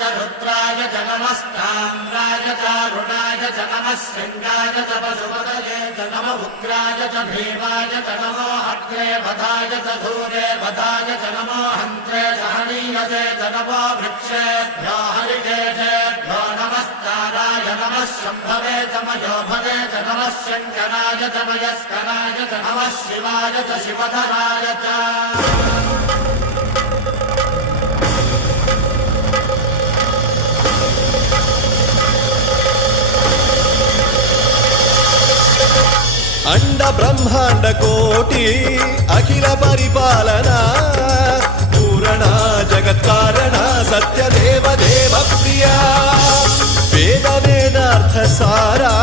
च रुद्राय च नमस्ताम्राय च अरुणाय च नमः शृङ्गाय च पशुपतये च नमः उग्राय च भीमाय च नमो अग्रे वधाय च धूरे वधाय च नमो हन्त्रे च हनीयसे च नमो वृक्षेभ्यो हरिकेशेभ्यो नमस्काराय नमः शम्भवे च मयोभवे च नमः शङ्कराय च मयस्कराय च नमः शिवाय च शिवधराय च अंड ब्रह्मांड कोटि अखिल परिपालना पूरणा जगत्कारणा सत्यदेव देव प्रिया वेद वेदार्थ सारा